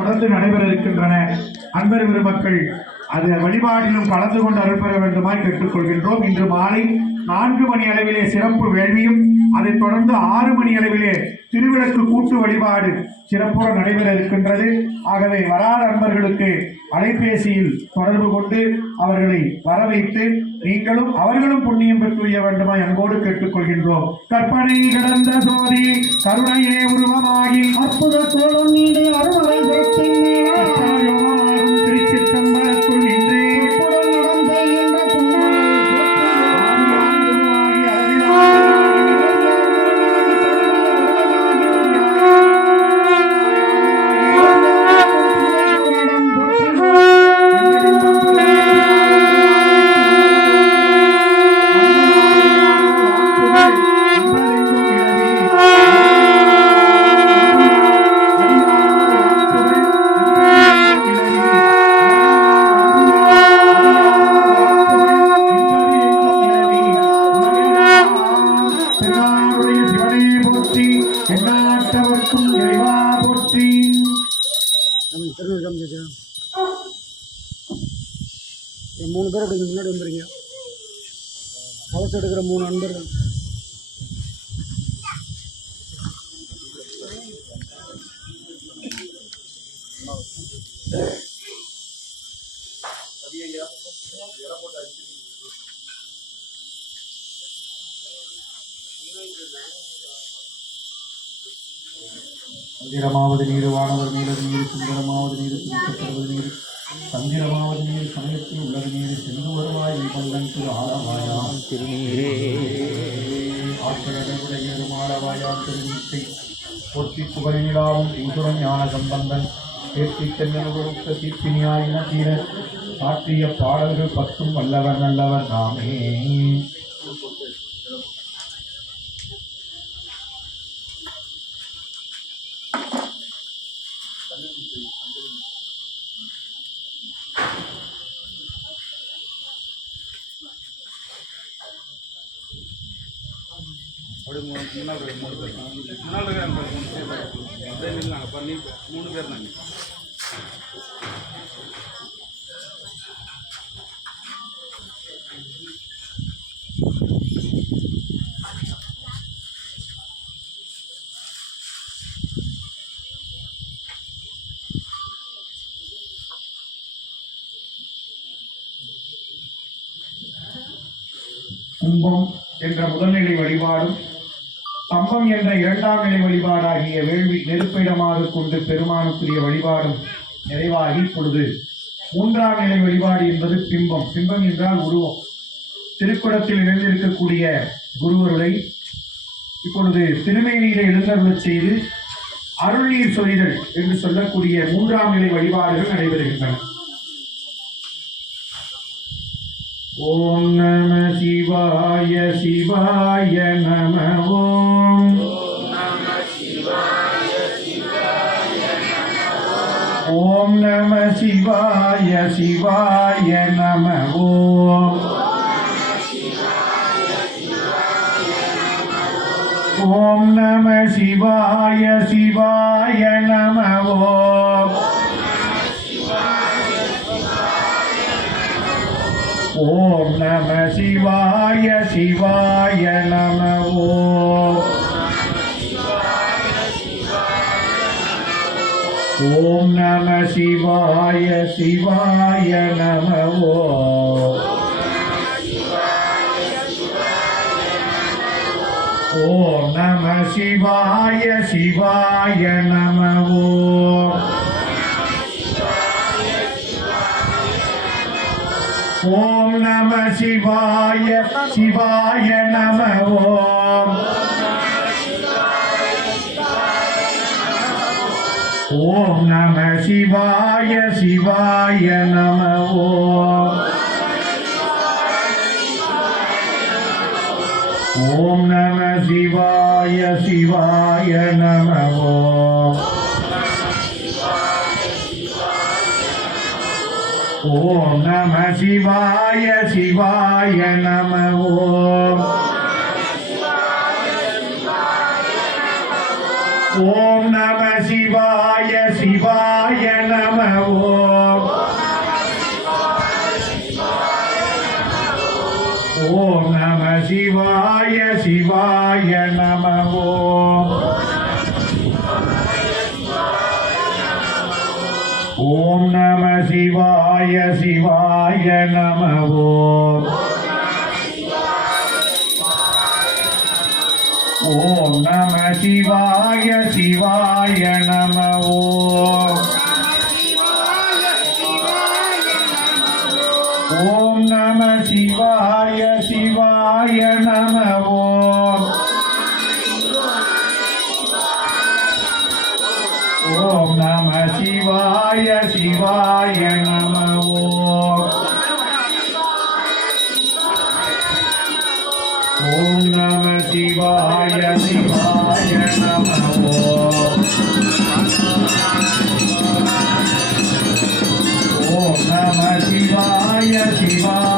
தொடர்ந்து நடைபெற இருக்கின்றன. அன்பர் பெருமக்கள் அது வழிபாட்டிலும் கலந்து கொண்டு அருள் பெற வேண்டுமாய் கேட்டுக்கொள்கின்றோம். இன்று மாலை 4 மணி அளவிலே சிறப்பு வேள்வியும் அதைத் தொடர்ந்து 6 மணி அளவிலே திருவிளக்கு கூட்டு வழிபாடு சிறப்புற நடைபெற இருக்கின்றது. ஆகவே வராத அன்பர்களுக்கு அலைபேசியில் தொடர்பு கொண்டு அவர்களை வரவைத்து நீங்களும் அவர்களும் புண்ணியம் பெற்றுய வேண்டுமாய் அன்போடு கேட்டுக்கொள்கின்றோம். கற்பனை கிடந்த சோதி கருணையே உருவமாகி அற்புத தோழம் நீண்டு அருமலை திருச்சிற்றம்பலத்துள் நின்று மூணு பேர் அப்படி முன்னாடி வந்துருங்க. கலசம் எடுக்கிற 3 நண்பர்கள். சந்திரமாவது நீர் வானவர் நீரது நீர் சுந்தரமாவது நீர் சுத்தப்படுவது நீர் சந்திரமாவது நீர் சமயத்தில் உள்ளது நீர் சென்று வருவாய் பல்லன் திரு ஆலவாயாம் திருநீரே ஆற்றலுடைய மாலவாயாம் திருநீட்டை பொற்றி புகழிலாவும் பூசுரன் ஞான சம்பந்தன் தேர்த்தி தென்னொருத்த தீர்ப்பினியாயின தீர சாற்றிய பாடல்கள் 10 வல்லவர் நல்லவர் நாமே. அப்படி முன்னாள் 3 பேர் முன்னாள் அப்படியே நில்லாங்க பண்ணி 3 பேர் நாங்கள் கும்பம் என்ற முதல்நிலை வழிபாடும் கம்பம் என்ற 2ஆம் நிலை வழிபாடாகிய வேள்வி நெருப்பிடமாக கொண்டு பெருமானுக்குரிய வழிபாடும் நிறைவாகி இப்பொழுது 3ஆம் நிலை வழிபாடு என்பது பிம்பம். பிம்பம் என்றால் உருவம். திருக்குடத்தில் இணைந்திருக்கக்கூடிய குருவருளை இப்பொழுது திருமேனியிலே எழுந்தருளச் செய்து அருள்நீர் சொரிதல் என்று சொல்லக்கூடிய 3ஆம் நிலை வழிபாடுகள் நடைபெறுகின்றன. ஓம் நம சிவாய சிவாய நம ஓம் ஓம் நம சிவாய சிவாய நம ஓம் ஓம் நம சிவாய சிவாய நம ஓம் ஓம் நம சிவாய சிவாய நம ஓம் ஓம் நம சிவாய சிவாய நம ஓம் ஓம் நம சிவாய சிவாய நம ஓம் ஓம் நம சிவாய சிவாய நம ஓம் ஓம் நம சிவாய சிவாய நம ஓம் ஓம் நம சிவாய சிவாய நம ஓம் ஓம் நம சிவாய சிவாய நம ஓம் ஓம் நம சிவாய சிவாய சிவாய நம ஓம் ஓம் நம சிவாய சிவாய நம ஓம் ஓம் நம சிவாய சிவாய நம ஓம் ஓம் நம சிவாய சிவாய நம ஓம் ஓம் நம சிவாய சிவாய நம ஓம் ஓம் நம சிவாய சிவாய நம ஓம் ஓம் நம சிவாய சிவாய நம ஓம் ஓம் நம சிவாய சிவாய